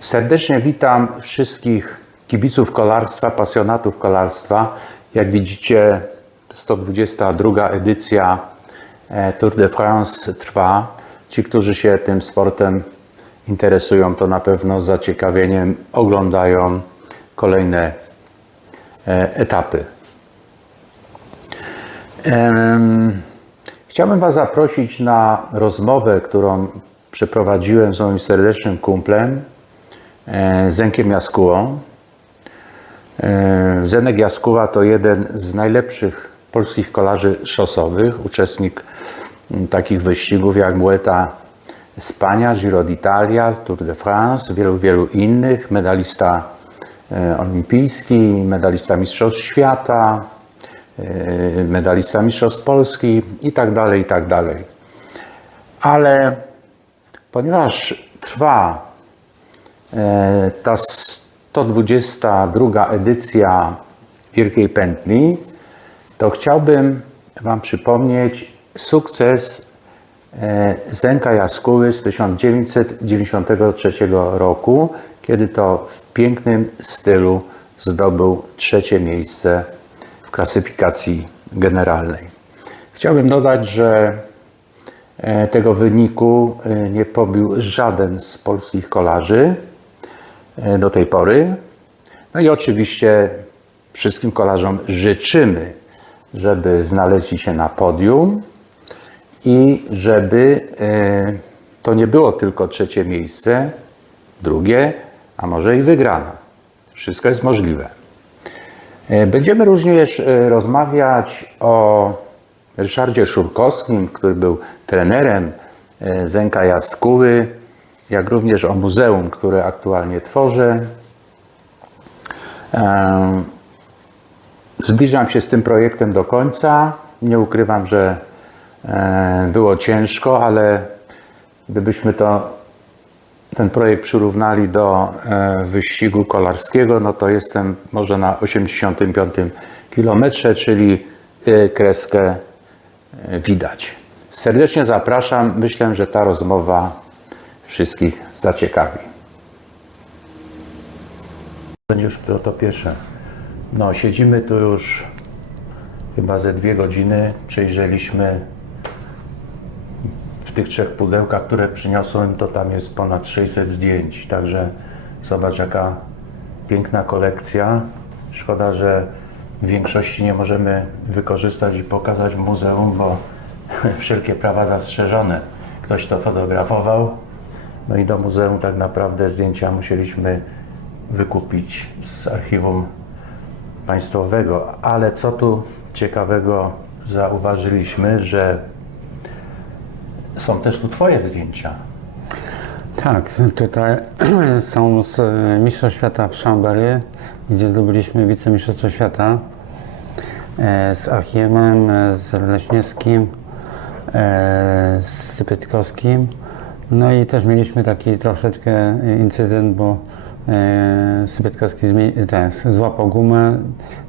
Serdecznie witam wszystkich kibiców kolarstwa, pasjonatów kolarstwa. Jak widzicie, 122 edycja e, Tour de France trwa. Ci, którzy się tym sportem interesują, to na pewno z zaciekawieniem oglądają kolejne e, etapy. Chciałbym Was zaprosić na rozmowę, którą przeprowadziłem z moim serdecznym kumplem, Zenkiem Jaskułą. E, Zenek Jaskuła to jeden z najlepszych polskich kolarzy szosowych, uczestnik m, takich wyścigów jak Vuelta Spania, Giro d'Italia, Tour de France, wielu, wielu innych, medalista e, olimpijski, medalista Mistrzostw Świata, e, medalista Mistrzostw Polski i tak dalej, i tak dalej. Ale ponieważ trwa e, ta 122 edycja Wielkiej Pętli, to chciałbym Wam przypomnieć sukces e, Zenka Jaskuły z 1993 roku, kiedy to w pięknym stylu zdobył trzecie miejsce w klasyfikacji generalnej. Chciałbym dodać, że e, tego wyniku e, nie pobił żaden z polskich kolarzy e, do tej pory. No i oczywiście wszystkim kolarzom życzymy, żeby znaleźli się na podium i żeby e, to nie było tylko trzecie miejsce, drugie, a może i wygrana. Wszystko jest możliwe. E, Będziemy również e, rozmawiać o Ryszardzie Szurkowskim, który był trenerem e, Zenka Jaskuły, jak również o muzeum, które aktualnie tworzę. Zbliżam się z tym projektem do końca. Nie ukrywam, że e, było ciężko, ale gdybyśmy to, ten projekt przyrównali do e, wyścigu kolarskiego, no to jestem może na 85 kilometrze, czyli e, kreskę e, widać. Serdecznie zapraszam. Myślę, że ta rozmowa wszystkich zaciekawi. Będzie już to, to pierwsze. No, siedzimy tu już chyba ze dwie godziny. Przejrzeliśmy w tych trzech pudełkach, które przyniosłem, to tam jest ponad 600 zdjęć. Także zobacz, jaka piękna kolekcja. Szkoda, że w większości nie możemy wykorzystać i pokazać w muzeum, bo wszelkie prawa zastrzeżone. Ktoś to fotografował. No i do muzeum tak naprawdę zdjęcia musieliśmy wykupić z archiwum państwowego. Ale co tu ciekawego zauważyliśmy, że są też tu Twoje zdjęcia. Tak, tutaj są z e, Mistrzostw Świata w Chambéry, gdzie zdobyliśmy wicemistrzostwo świata e, z Achiemem, e, z Leśniewskim, z Sypytkowskim. No i też mieliśmy taki troszeczkę incydent, bo e, tak, złapał gumę,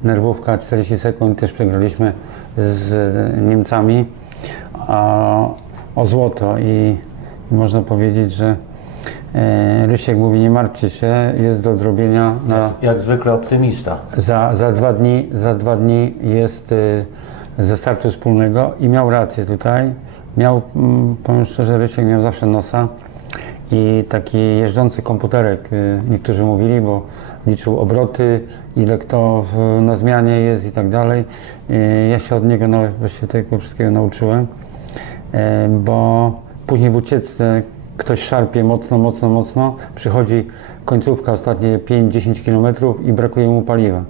nerwówka 40 sekund, też przegraliśmy z Niemcami a, o złoto i można powiedzieć, że e, Rysiek mówi, nie martwcie się, jest do odrobienia na, Jak zwykle optymista. za, za, dwa dni, za dwa dni jest y, ze startu wspólnego i miał rację tutaj. Miał, mm, powiem szczerze, Rysiek miał zawsze nosa i taki jeżdżący komputerek, y, niektórzy mówili, bo liczył obroty, ile kto w, na zmianie jest i tak dalej. Y, Ja się od niego właściwie tego wszystkiego nauczyłem, e, bo później w ucieczce ktoś szarpie mocno, mocno, mocno, przychodzi końcówka, ostatnie 5-10 km i brakuje mu paliwa.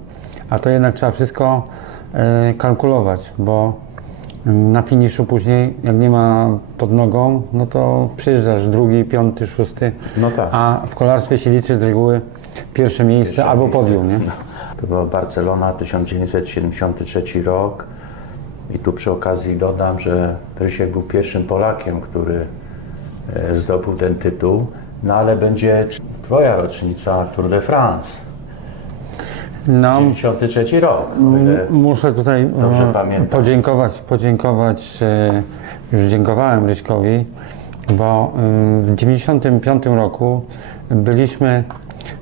A to jednak trzeba wszystko kalkulować, bo na finiszu później, jak nie ma pod nogą, no to przyjeżdżasz drugi, piąty, szósty, No tak. a w kolarstwie się liczy z reguły pierwsze miejsce albo podium, nie? To była Barcelona 1973 rok. I tu przy okazji dodam, że Rysiek był pierwszym Polakiem, który e, zdobył ten tytuł. No ale będzie Twoja rocznica Tour de France. No, 93 rok. Muszę tutaj e, podziękować, podziękować, e, już dziękowałem Ryśkowi bo y, w 95 roku byliśmy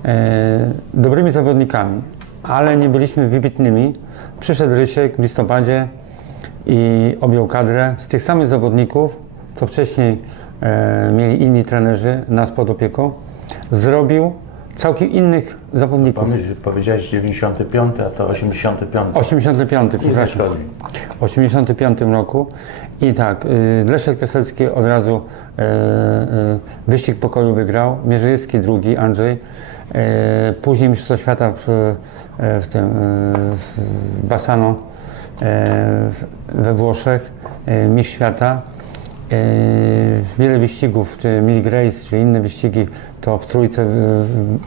e, dobrymi zawodnikami, ale nie byliśmy wybitnymi. Przyszedł Rysiek w listopadzie i objął kadrę z tych samych zawodników, co wcześniej e, mieli inni trenerzy nas pod opieką. Zrobił całkiem innych zawodników. Powiedziałeś 95, a to 85. 85, Nie przepraszam. zaszkodzi. W 85 roku. I tak, y, Leszek Piasecki od razu y, y, wyścig pokoju wygrał, Mierzejewski drugi, Andrzej. Y, Później Mistrzostwo Świata w, y, w tym y, w Bassano y, w- we Włoszech, y, Mistrz Świata. Y, Wiele wyścigów, czy Mil Grace, czy inne wyścigi, to w trójce y,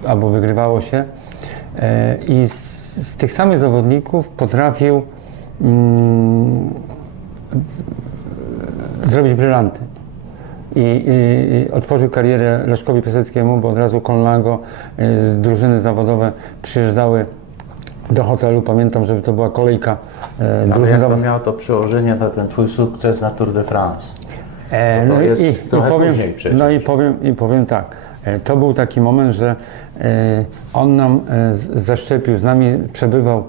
y, albo wygrywało się. I z, z tych samych zawodników potrafił mm, zrobić brylanty. I, i, I otworzył karierę Leszkowi Piaseckiemu, bo od razu Kolnago, y, drużyny zawodowe przyjeżdżały do hotelu. Pamiętam, żeby to była kolejka y, drużyn zawodowych. miało to przełożenie na ten twój sukces na Tour de France? E, to no, i, i, powiem, no i powiem, i powiem tak. E, to był taki moment, że e, on nam zaszczepił, z nami przebywał.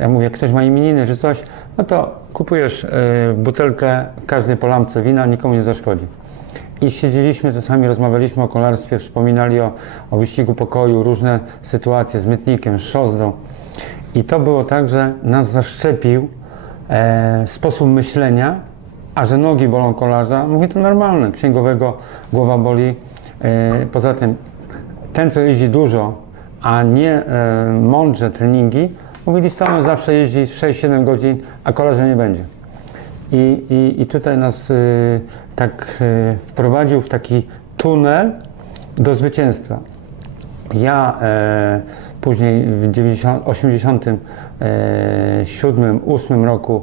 Ja mówię, ktoś ma imieniny czy coś, no to kupujesz butelkę każdej po lampce wina, nikomu nie zaszkodzi. I siedzieliśmy, czasami rozmawialiśmy o kolarstwie, wspominali o, o wyścigu pokoju, różne sytuacje z mytnikiem, z szozdą. I to było tak, że nas zaszczepił sposób myślenia, a że nogi bolą kolarza, mówię to normalne, księgowego głowa boli. E, poza tym ten, co jeździ dużo, a nie e, mądrze treningi, mówi listonosz zawsze jeździ 6-7 godzin, a kolarza nie będzie. I, i, i tutaj nas y, tak wprowadził w taki tunel do zwycięstwa. Ja e, później w 90, 87, 8 roku e,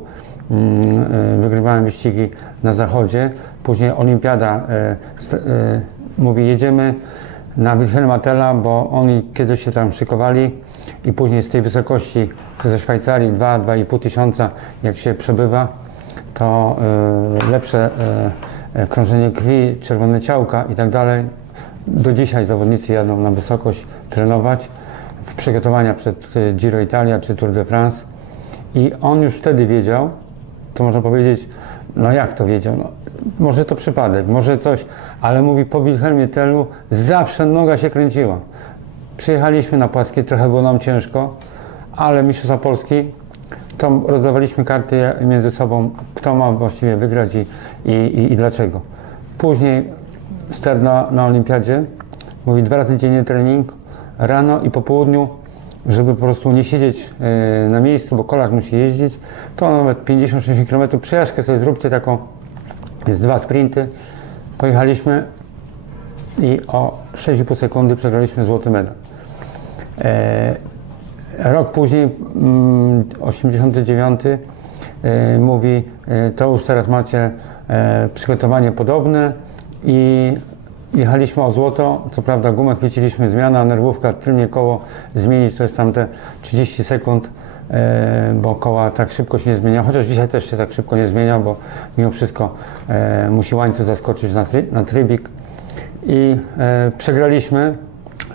wygrywałem wyścigi na zachodzie. Później olimpiada e, e, mówi jedziemy na Wilhelma Tella, bo oni kiedyś się tam szykowali i później z tej wysokości ze Szwajcarii 2-2,5 tysiąca jak się przebywa, to e, lepsze e, e, krążenie krwi, czerwone ciałka i tak dalej. Do dzisiaj zawodnicy jadą na wysokość trenować w przygotowania przed e, Giro Italia czy Tour de France. I on już wtedy wiedział, to można powiedzieć, no jak to wiedział? No, może to przypadek, może coś, ale mówi po Wilhelmie Tellu zawsze noga się kręciła. Przyjechaliśmy na płaskie, trochę było nam ciężko, ale Mistrzostwa Polski to rozdawaliśmy karty między sobą, kto ma właściwie wygrać i, i, i, dlaczego. Później start na, na olimpiadzie, mówi dwa razy dziennie trening, rano i po południu, żeby po prostu nie siedzieć e, na miejscu, bo kolarz musi jeździć, to nawet 50-60 km przejażdżkę sobie zróbcie taką, jest dwa sprinty, pojechaliśmy i o 6,5 sekundy przegraliśmy złoty medal. E, Rok później, mm, 89, e, mówi, to już teraz macie przygotowanie podobne i jechaliśmy o złoto, co prawda gumę chwyciliśmy, zmiana, nerwówka, tylnie koło zmienić, to jest tam te 30 sekund, e, bo koła tak szybko się nie zmienia, chociaż dzisiaj też się tak szybko nie zmienia, bo mimo wszystko e, musi łańcuch zaskoczyć na, na trybik i e, przegraliśmy.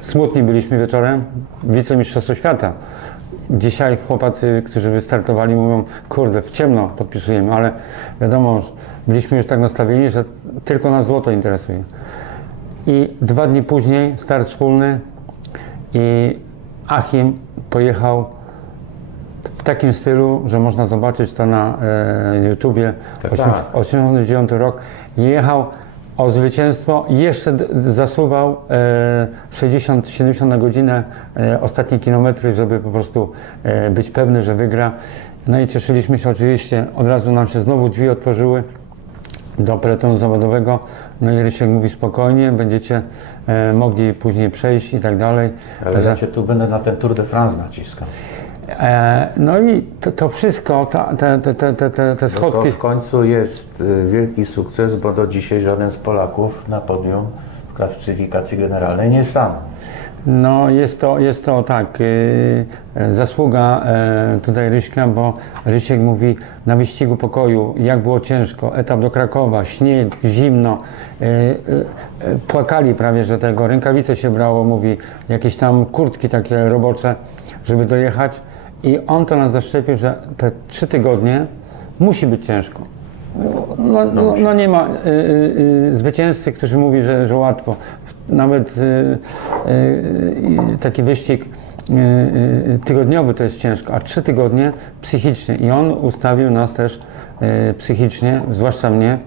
Smutni byliśmy wieczorem. Wicemistrzostwo świata. Dzisiaj chłopacy, którzy wystartowali, mówią, kurde, w ciemno podpisujemy, ale wiadomo, byliśmy już tak nastawieni, że tylko nas złoto interesuje. I dwa dni później start wspólny i Achim pojechał w takim stylu, że można zobaczyć to na e, YouTubie. Tak, Osiem- tak. 89 rok. Jechał o zwycięstwo jeszcze d- zasuwał e, 60-70 na godzinę e, ostatnie kilometry, żeby po prostu e, być pewny, że wygra. No i cieszyliśmy się oczywiście, od razu nam się znowu drzwi otworzyły do peletonu zawodowego. No i Rysiek mówi spokojnie, będziecie e, mogli później przejść i tak dalej. Ale ja cię tu będę na ten Tour de France naciskał. E, no i to, to wszystko, ta, te, te, te, te, te, te No to schodki. w końcu jest y, wielki sukces, bo do dzisiaj żaden z Polaków na podium w klasyfikacji generalnej nie stanął. No jest to, jest to tak, yy, zasługa e, tutaj Ryśka, bo Rysiek mówi na wyścigu pokoju, jak było ciężko, etap do Krakowa, śnieg, zimno, e, e, płakali prawie, że tego, rękawice się brało, mówi, jakieś tam kurtki takie robocze, żeby dojechać i on to nas zaszczepił, że te trzy tygodnie musi być ciężko. No, no, no nie ma y, y, y, zwycięzcy, którzy mówi, że, że łatwo. Nawet y, y, y, taki wyścig y, y, tygodniowy to jest ciężko, a trzy tygodnie psychicznie. I on ustawił nas też y, psychicznie, zwłaszcza mnie.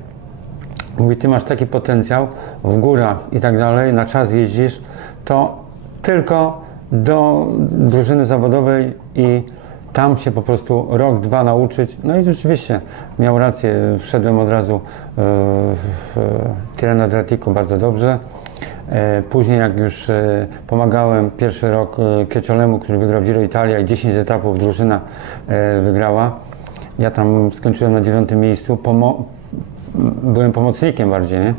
Mówi, ty masz taki potencjał w górach i tak dalej, na czas jeździsz, to tylko do drużyny zawodowej i tam się po prostu rok, dwa nauczyć. No i rzeczywiście miał rację, wszedłem od razu e, w Tirreno Adriatico bardzo dobrze. E, Później jak już e, pomagałem pierwszy rok Kieciolemu, który wygrał Giro Italia i 10 etapów drużyna wygrała. Ja tam skończyłem na dziewiątym miejscu, pomo- byłem pomocnikiem bardziej, nie?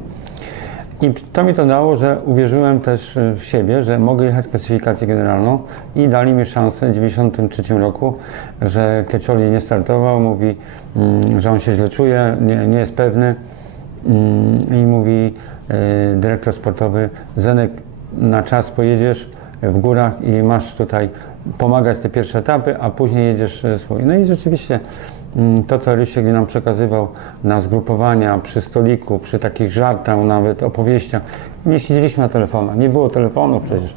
I to mi to dało, że uwierzyłem też y, w siebie, że mogę jechać klasyfikację generalną i dali mi szansę w 1993 roku, że Kecioli nie startował, mówi, mm, że on się źle czuje, nie, nie jest pewny Mm, i mówi y, dyrektor sportowy, Zenek na czas pojedziesz w górach i masz tutaj pomagać te pierwsze etapy, a później jedziesz y, swój. No i rzeczywiście to, co Rysiek nam przekazywał na zgrupowania, przy stoliku, przy takich żartach, nawet opowieściach. Nie siedzieliśmy na telefonach, nie było telefonów przecież.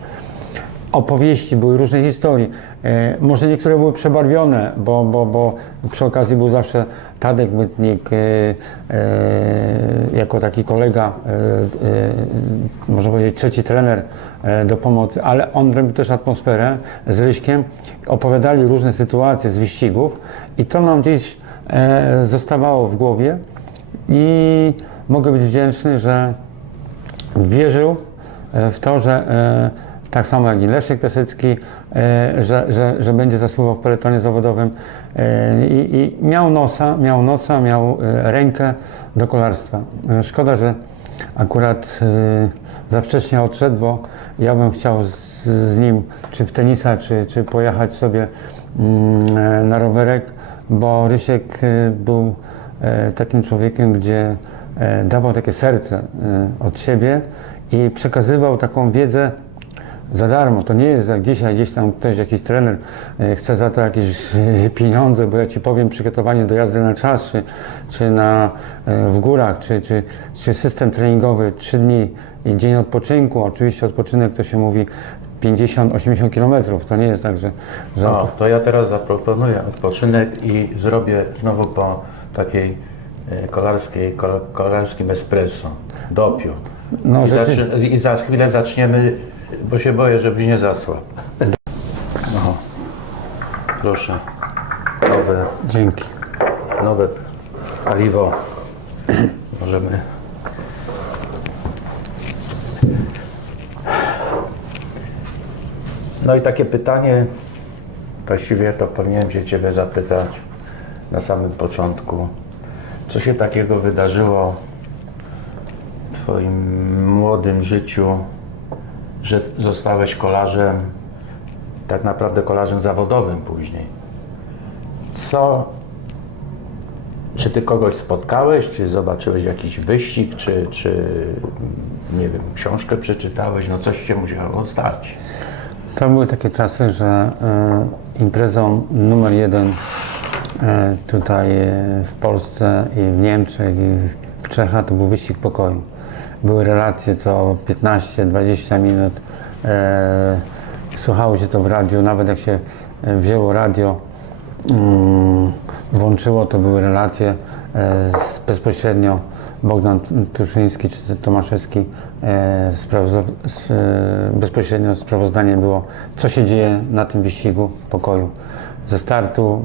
Opowieści, były różne historie. E, może niektóre były przebarwione, bo, bo, bo przy okazji był zawsze Tadek Mytnik e, e, jako taki kolega, e, e, można powiedzieć trzeci trener e, do pomocy, ale on robił też atmosferę z Ryśkiem. Opowiadali różne sytuacje z wyścigów i to nam gdzieś e, zostawało w głowie i mogę być wdzięczny, że wierzył e, w to, że e, tak samo jak i Leszek Piasecki, e, że, że, że będzie zasuwał w peletonie zawodowym E, i, i miał nosa, miał nosa, miał e, rękę do kolarstwa. E, Szkoda, że akurat e, za wcześnie odszedł, bo ja bym chciał z, z nim czy w tenisa, czy, czy pojechać sobie na rowerek, bo Rysiek e, był e, takim człowiekiem, gdzie e, dawał takie serce e, od siebie i przekazywał taką wiedzę za darmo. To nie jest jak dzisiaj gdzieś tam ktoś, jakiś trener e, chce za to jakieś e, pieniądze, bo ja ci powiem przygotowanie do jazdy na czas, czy, czy na, e, w górach, czy, czy, czy system treningowy, 3 dni i dzień odpoczynku. Oczywiście odpoczynek to się mówi 50-80 kilometrów. To nie jest tak, że, że O, to ja teraz zaproponuję odpoczynek i zrobię znowu po takiej e, kolarskiej, kol, kolarskim espresso, dopiu. No, I, rzeczy- I za chwilę zaczniemy, bo się boję, żebyś nie zasłał. No, proszę, nowe, dzięki. nowe paliwo. Możemy. No i takie pytanie, właściwie to powinienem się Ciebie zapytać na samym początku. Co się takiego wydarzyło w Twoim młodym życiu, że zostałeś kolarzem, tak naprawdę kolarzem zawodowym później? Co czy ty kogoś spotkałeś, czy zobaczyłeś jakiś wyścig, czy, czy nie wiem, książkę przeczytałeś, no coś się musiało stać. To były takie czasy, że e, imprezą numer jeden e, tutaj e, w Polsce i w Niemczech i w Czechach to był wyścig pokoju. Były relacje co 15-20 minut. E, słuchało się to w radiu, nawet jak się wzięło radio, mm, włączyło, to były relacje e, z, bezpośrednio Bogdan Tuszyński czy Tomaszewski e, e, bezpośrednio sprawozdanie było, co się dzieje na tym wyścigu pokoju. Ze startu,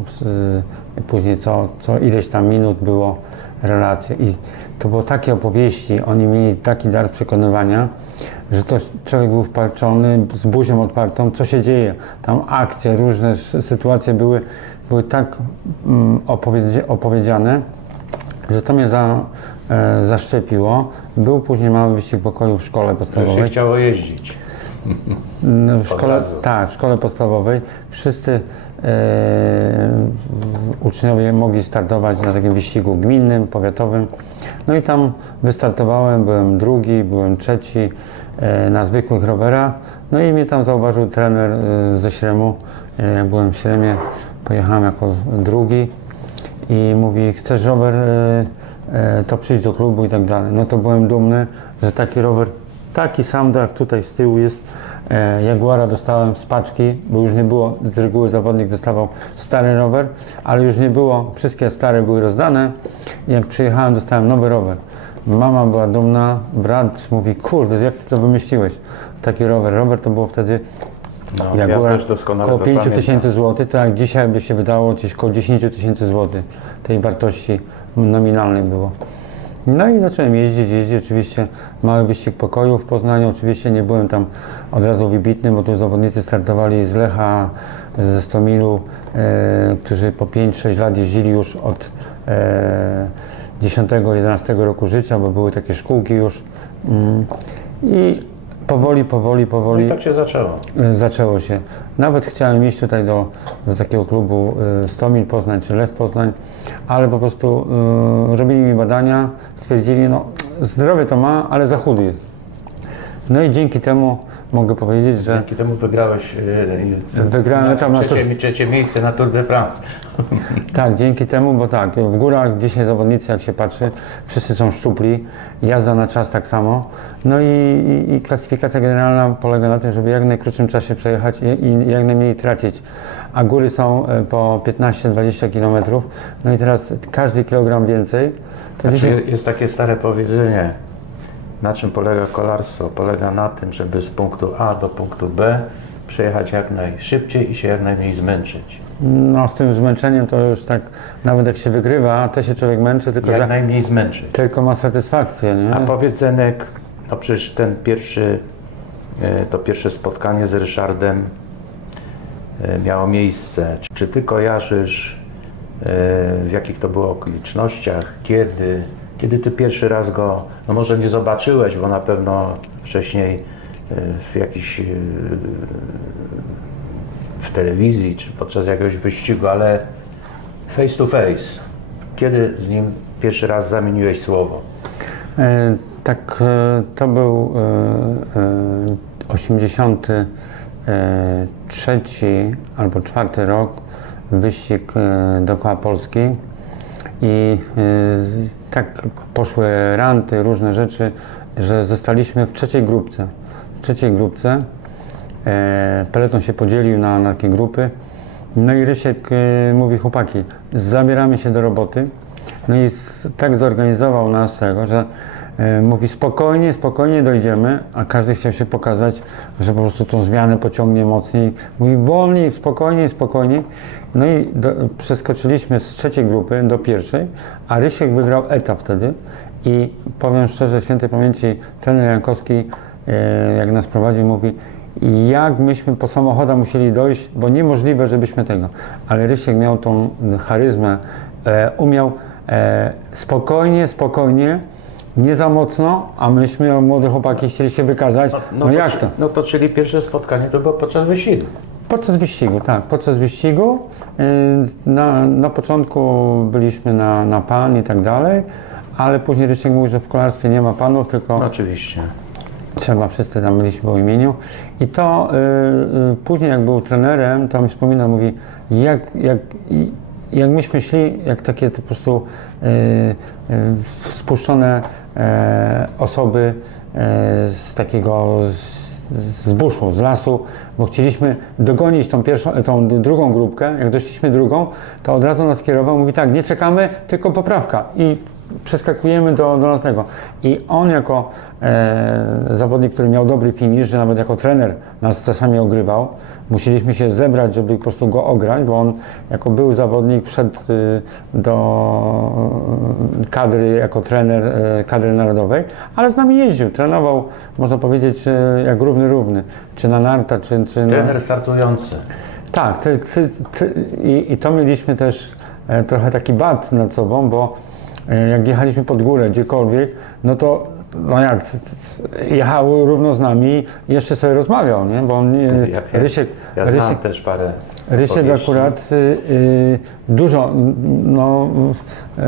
e, później co, co ileś tam minut było relacje i to było takie opowieści, oni mieli taki dar przekonywania, że to człowiek był wpatrzony z buzią otwartą, co się dzieje. Tam akcje, różne sytuacje były, były tak mm, opowiedzi- opowiedziane, że to mnie za, e, zaszczepiło. Był później mały wyścig pokoju w szkole To się podstawowej. chciało jeździć. No, w szkole, razu. tak, w szkole podstawowej wszyscy e, uczniowie mogli startować na takim wyścigu gminnym, powiatowym. No i tam wystartowałem, byłem drugi, byłem trzeci e, na zwykłych rowerach. No i mnie tam zauważył trener e, ze Śremu. E, jak byłem w Śremie, pojechałem jako drugi i mówi, chcesz rower, e, to przyjdź do klubu i tak dalej. No to byłem dumny, że taki rower, taki sam jak tutaj z tyłu jest, e, Jaguara dostałem z paczki, bo już nie było, z reguły zawodnik dostawał stary rower, ale już nie było, wszystkie stare były rozdane. Jak przyjechałem, dostałem nowy rower. Mama była dumna, brat mówi, kurde, jak ty to wymyśliłeś? Taki rower. Rower to było wtedy No, Jaguar ja też doskonale około to 5 pamiętam. tysięcy złotych, to jak dzisiaj by się wydało gdzieś około 10 tysięcy złotych tej wartości nominalnej było. No i zacząłem jeździć, jeździć, oczywiście mały wyścig pokoju w Poznaniu, oczywiście nie byłem tam od razu wybitny, bo tu zawodnicy startowali z Lecha, ze Stomilu, e, którzy po 5-6 lat jeździli już od e, 10-11 roku życia, bo były takie szkółki już. Mm, i powoli, powoli, No powoli i tak się zaczęło. e, zaczęło się. Nawet chciałem iść tutaj do, do takiego klubu e, Stomil Poznań czy Lech Poznań, ale po prostu e, robili mi badania, stwierdzili, no zdrowie to ma, ale za chudy. No i dzięki temu mogę powiedzieć, że Dzięki temu wygrałeś yy, Wygrałem etap na trzecie, trzecie miejsce na Tour de France. tak, dzięki temu, bo tak, w górach dzisiaj zawodnicy jak się patrzy, wszyscy są szczupli, jazda na czas tak samo. No i, i, i klasyfikacja generalna polega na tym, żeby jak w najkrótszym czasie przejechać i, i jak najmniej tracić. A góry są e, po 15-20 km, no i teraz każdy kilogram więcej, to Znaczy, dzisiaj... jest takie stare powiedzenie. Na czym polega kolarstwo? Polega na tym, żeby z punktu A do punktu B przejechać jak najszybciej i się jak najmniej zmęczyć. No z tym zmęczeniem to już tak, nawet jak się wygrywa, to się człowiek męczy, tylko Jak że najmniej zmęczyć. tylko ma satysfakcję, nie? A powiedz Zenek, no przecież ten pierwszy, e, to pierwsze spotkanie z Ryszardem e, miało miejsce. Czy- Czy ty kojarzysz e, w jakich to było okolicznościach, kiedy, kiedy ty pierwszy raz go, no może nie zobaczyłeś, bo na pewno wcześniej e, w jakiś e, w telewizji czy podczas jakiegoś wyścigu, ale face to face. Kiedy z nim pierwszy raz zamieniłeś słowo? E, Tak, e, to był e, e, 83 albo 4 rok, wyścig dookoła Polski i z- tak poszły ranty, różne rzeczy, że zostaliśmy w trzeciej grupce. W trzeciej grupce e, peleton się podzielił na, na takie grupy. No i Rysiek e, mówi, chłopaki, zabieramy się do roboty. No i tak zorganizował nas tego, że e, mówi spokojnie, spokojnie dojdziemy, a każdy chciał się pokazać, że po prostu tą zmianę pociągnie mocniej. Mówi wolniej, spokojniej, spokojniej. No i do, przeskoczyliśmy z trzeciej grupy do pierwszej, a Rysiek wygrał etap wtedy. I powiem szczerze, świętej pamięci trener Jankowski, e, jak nas prowadził, mówi, jak myśmy po samochodach musieli dojść, bo niemożliwe, żebyśmy tego. Ale Rysiek miał tą charyzmę, e, umiał e, spokojnie, spokojnie, nie za mocno, a myśmy, młode chłopaki, chcieli się wykazać. No, jak czy- to? No to czyli pierwsze spotkanie to było podczas wyścigu. Podczas wyścigu, tak, podczas wyścigu. y, Na, na początku byliśmy na, na pan i tak dalej, ale później Rysiek mówił, że w kolarstwie nie ma panów, tylko oczywiście. trzeba wszyscy tam byliśmy po imieniu. I to y, y, później jak był trenerem, to mi wspomina, mówi, jak, jak, jak myśmy szli, jak takie to po prostu y, y, spuszczone e, osoby e, z takiego z, z buszu, z lasu, bo chcieliśmy dogonić tą pierwszą, tą drugą grupkę. Jak doszliśmy drugą, to od razu nas kierował, mówi tak, nie czekamy, tylko poprawka. I przeskakujemy do, do następnego. I on jako e, zawodnik, który miał dobry finisz, że nawet jako trener nas czasami ogrywał, musieliśmy się zebrać, żeby po prostu go ograć, bo on jako był zawodnik wszedł y, do y, kadry jako trener y, kadry narodowej, ale z nami jeździł, trenował, można powiedzieć, jak równy równy, czy na narta, czy, czy na... Trener startujący. Tak, ty, ty, ty, i, i to mieliśmy też e, trochę taki bat nad sobą, bo e, jak jechaliśmy pod górę gdziekolwiek, no to no jak, jechał równo z nami jeszcze sobie rozmawiał, nie? Bo on, e, Ja. Rysiek, ja znam Rysiek, też parę Rysiek akurat y, y, dużo, no, y,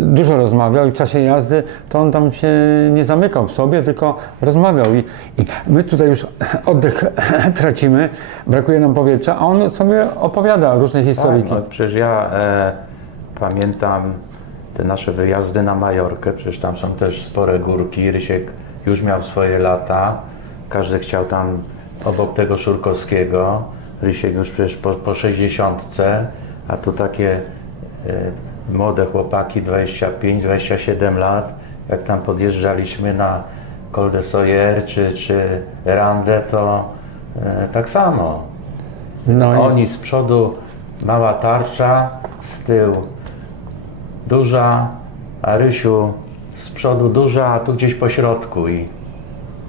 dużo rozmawiał i w czasie jazdy to on tam się nie zamykał w sobie, tylko rozmawiał. I, i my tutaj już oddech tracimy, brakuje nam powietrza, a on sobie opowiada różne historyki. Tak, no, przecież ja e, pamiętam te nasze wyjazdy na Majorkę, przecież tam są też spore górki. Rysiek już miał swoje lata, każdy chciał tam obok tego Szurkowskiego. Rysiek już przecież po, po 60, a tu takie e, młode chłopaki, 25-27 lat, jak tam podjeżdżaliśmy na Col de Soyer czy, czy Randę, to e, tak samo. No i- Oni z przodu mała tarcza, z tyłu duża, a Rysiu z przodu duża, a tu gdzieś po środku i,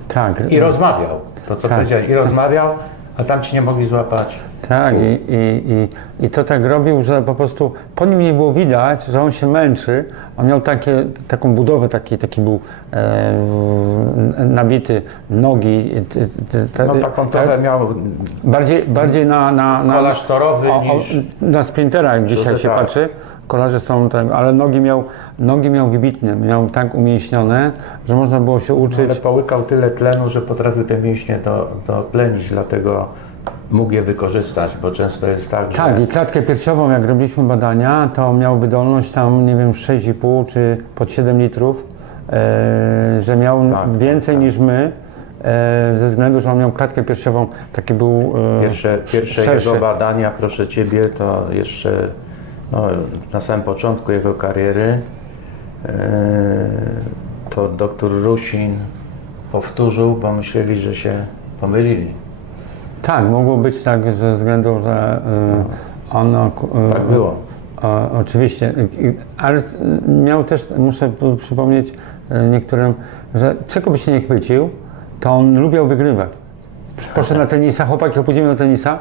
Tak, i rozmawiał. To co Tak. powiedziałeś, i rozmawiał, a tam ci nie mogli złapać. Tak, i, i, i, i to tak robił, że po prostu po nim nie było widać, że on się męczy. On miał takie, taką budowę, taki, taki był e, nabity, nogi. t- t- t- No taką trochę miał Bardziej, bardziej na, na, na, kolarz torowy o, o, niż... na dzisiaj się tak. patrzy. Kolarze są tak, ale nogi miał, nogi miał wybitne, miał tak umięśnione, że można było się uczyć. Ale połykał tyle tlenu, że potrafił te mięśnie do, dotlenić, dlatego mógł je wykorzystać, bo często jest tak, że... Tak, i klatkę piersiową, jak robiliśmy badania, to miał wydolność tam, nie wiem, 6,5 czy pod 7 litrów, e, że miał Tak, więcej niż my, e, ze względu, że on miał klatkę piersiową, taki był e, Pierwsze, pierwsze szerszy. jego badania, proszę Ciebie, to jeszcze no, na samym początku jego kariery e, to doktor Rusin powtórzył, bo myśleli, że się pomylili. Tak, mogło być tak ze względu, że y, ono... y, Tak było. O, oczywiście, ale miał też, muszę przypomnieć niektórym, że czego by się nie chwycił, to on lubił wygrywać. Poszedł na tenisa, chłopaki, pójdziemy na tenisa,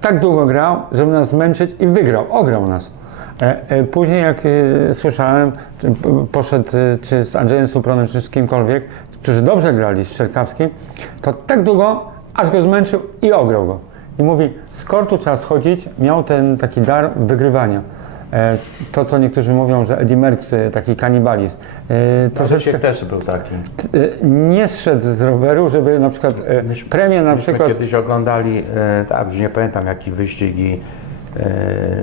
tak długo grał, żeby nas zmęczyć i wygrał, ograł nas. E, e, Później jak e, słyszałem, czy poszedł czy z Andrzejem Supronem, czy z kimkolwiek, którzy dobrze grali z Czerkawskim, to tak długo, aż go zmęczył i ograł go. I mówi, z kortu trzeba schodzić, miał ten taki dar wygrywania. To, co niektórzy mówią, że Eddie Merckx, taki kanibalizm. Troszeczkę Rysiek też był taki. nie zszedł z roweru, żeby na przykład premię na Myśmy przykład... kiedyś oglądali, tak, już nie pamiętam jaki wyścig i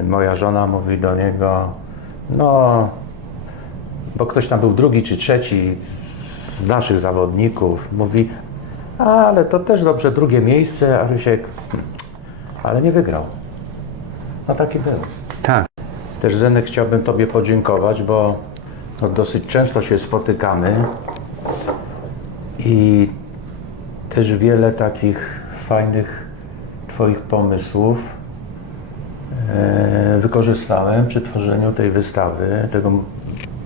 moja żona mówi do niego, no, bo ktoś tam był drugi czy trzeci z naszych zawodników, mówi, ale to też dobrze, drugie miejsce, a Rysiek, hm, ale nie wygrał. No taki był. Tak. Też Zenek chciałbym Tobie podziękować, bo no, dosyć często się spotykamy i też wiele takich fajnych Twoich pomysłów e, wykorzystałem przy tworzeniu tej wystawy, tego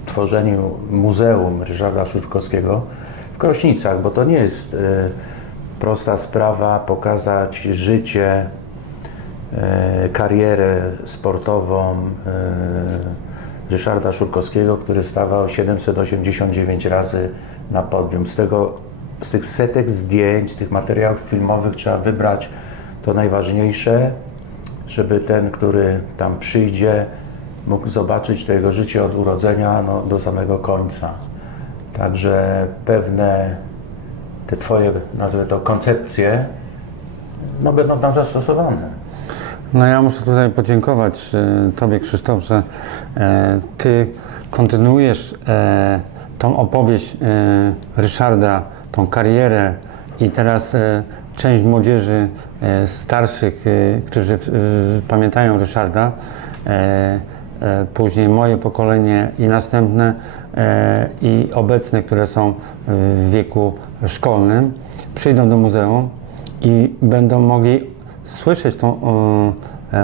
tworzeniu Muzeum Ryszarda Szuczkowskiego w Krośnicach, bo to nie jest e, prosta sprawa pokazać życie, e, karierę sportową e, Ryszarda Szurkowskiego, który stawał 789 razy na podium. Z, tego, z tych setek zdjęć, z tych materiałów filmowych trzeba wybrać to najważniejsze, żeby ten, który tam przyjdzie, mógł zobaczyć to jego życie od urodzenia no, do samego końca. Także pewne te Twoje, nazwę to, koncepcje, no, będą tam zastosowane. No ja muszę tutaj podziękować e, Tobie Krzysztof, że e, Ty kontynuujesz e, tą opowieść e, Ryszarda, tą karierę i teraz część młodzieży e, starszych, e, którzy e, pamiętają Ryszarda, później moje pokolenie i następne i obecne, które są w wieku szkolnym, przyjdą do muzeum i będą mogli słyszeć tą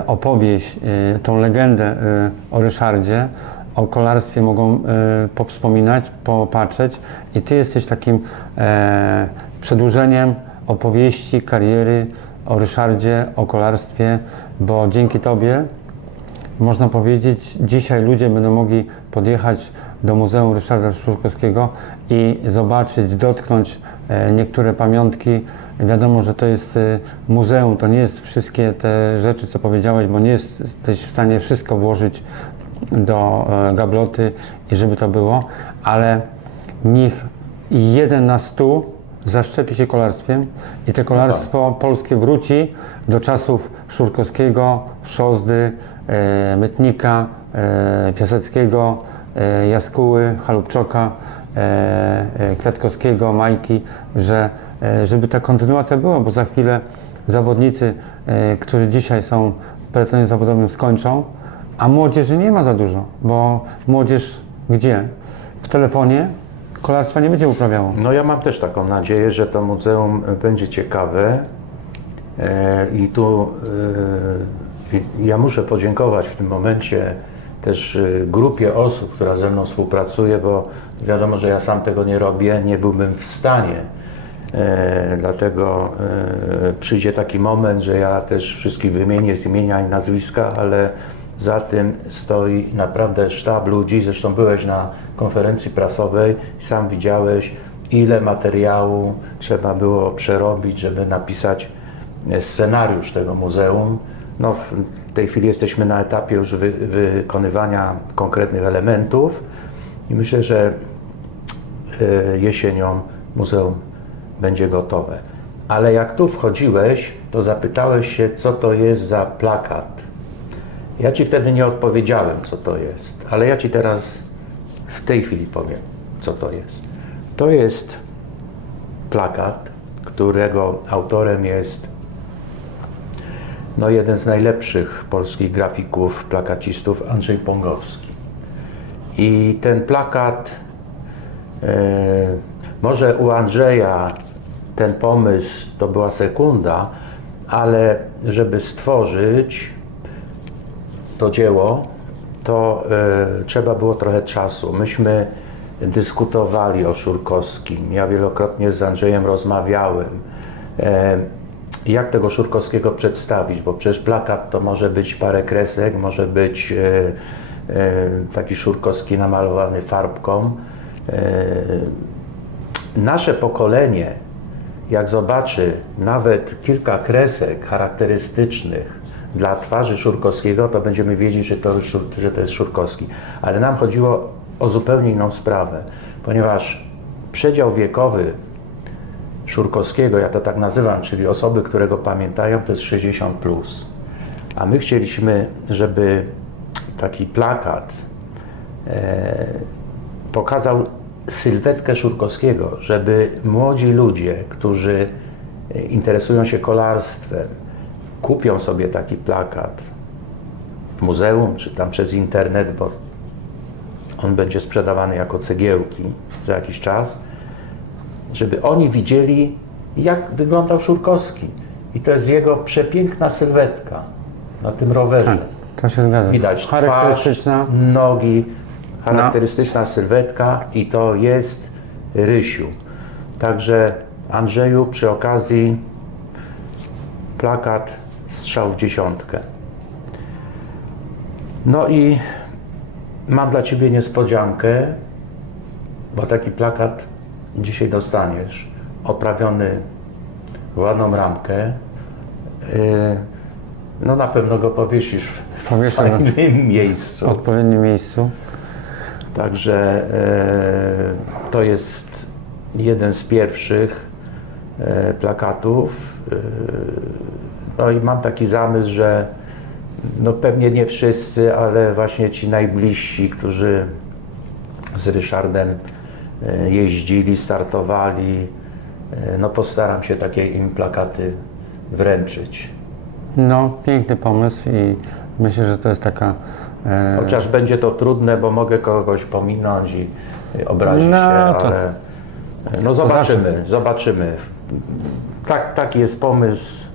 opowieść, tą legendę o Ryszardzie, o kolarstwie mogą powspominać, popatrzeć. I Ty jesteś takim przedłużeniem opowieści, kariery o Ryszardzie, o kolarstwie, bo dzięki Tobie można powiedzieć, dzisiaj ludzie będą mogli podjechać do Muzeum Ryszarda Szurkowskiego i zobaczyć, dotknąć e, niektóre pamiątki. Wiadomo, że to jest e, muzeum, to nie jest wszystkie te rzeczy, co powiedziałeś, bo nie jesteś w stanie wszystko włożyć do e, gabloty i żeby to było, ale niech jeden na stu zaszczepi się kolarstwem i to kolarstwo polskie wróci do czasów Szurkowskiego, Szozdy, e, Mytnika, e, Piaseckiego, e, Jaskuły, Halubczoka, e, e, Kwiatkowskiego, Majki, że e, żeby ta kontynuacja była, bo za chwilę zawodnicy, e, którzy dzisiaj są w peletonie zawodowym skończą, a młodzieży nie ma za dużo, bo młodzież gdzie? W telefonie kolarstwa nie będzie uprawiało. No ja mam też taką nadzieję, że to muzeum będzie ciekawe E, i tu e, ja muszę podziękować w tym momencie też e, grupie osób, która ze mną współpracuje, bo wiadomo, że ja sam tego nie robię, nie byłbym w stanie. E, Dlatego e, przyjdzie taki moment, że ja też wszystkich wymienię z imienia i nazwiska, ale za tym stoi naprawdę sztab ludzi. Zresztą byłeś na konferencji prasowej sam widziałeś, ile materiału trzeba było przerobić, żeby napisać e, scenariusz tego muzeum. No, w tej chwili jesteśmy na etapie już wy, wykonywania konkretnych elementów i myślę, że e, jesienią muzeum będzie gotowe. Ale jak tu wchodziłeś, to zapytałeś się, co to jest za plakat. Ja ci wtedy nie odpowiedziałem, co to jest, ale ja ci teraz w tej chwili powiem, co to jest. To jest plakat, którego autorem jest no, jeden z najlepszych polskich grafików, plakacistów, Andrzej Pongowski. I ten plakat, e, może u Andrzeja ten pomysł to była sekunda, ale żeby stworzyć to dzieło, to e, trzeba było trochę czasu. Myśmy dyskutowali o Szurkowskim. Ja wielokrotnie z Andrzejem rozmawiałem. E, jak tego Szurkowskiego przedstawić, bo przecież plakat to może być parę kresek, może być e, e, taki Szurkowski namalowany farbką. E, nasze pokolenie, jak zobaczy nawet kilka kresek charakterystycznych dla twarzy Szurkowskiego, to będziemy wiedzieć, że to, że to jest Szurkowski. Ale nam chodziło o zupełnie inną sprawę, ponieważ przedział wiekowy Szurkowskiego, ja to tak nazywam, czyli osoby, które go pamiętają, to jest 60 plus. A my chcieliśmy, żeby taki plakat e, pokazał sylwetkę Szurkowskiego, żeby młodzi ludzie, którzy interesują się kolarstwem, kupią sobie taki plakat w muzeum, czy tam przez internet, bo on będzie sprzedawany jako cegiełki za jakiś czas, żeby oni widzieli, jak wyglądał Szurkowski. I to jest jego przepiękna sylwetka na tym rowerze. Tak, to się zgadza. Widać twarz, Charakterystyczna. nogi, charakterystyczna sylwetka i to jest Rysiu. Także Andrzeju, przy okazji plakat strzał w dziesiątkę. No i mam dla Ciebie niespodziankę, bo taki plakat dzisiaj dostaniesz, oprawiony w ładną ramkę. Yy, No na pewno go powiesisz w Powieszę fajnym miejscu. W odpowiednim miejscu. Także e, to jest jeden z pierwszych e, plakatów. No i mam taki zamysł, że no pewnie nie wszyscy, ale właśnie ci najbliżsi, którzy z Ryszardem e, jeździli, startowali, e, no postaram się takie im plakaty wręczyć. No, piękny pomysł i myślę, że to jest taka. E, Chociaż będzie to trudne, bo mogę kogoś pominąć i i obrazić No, się, to- ale no zobaczymy, zobaczymy. Tak, taki jest pomysł.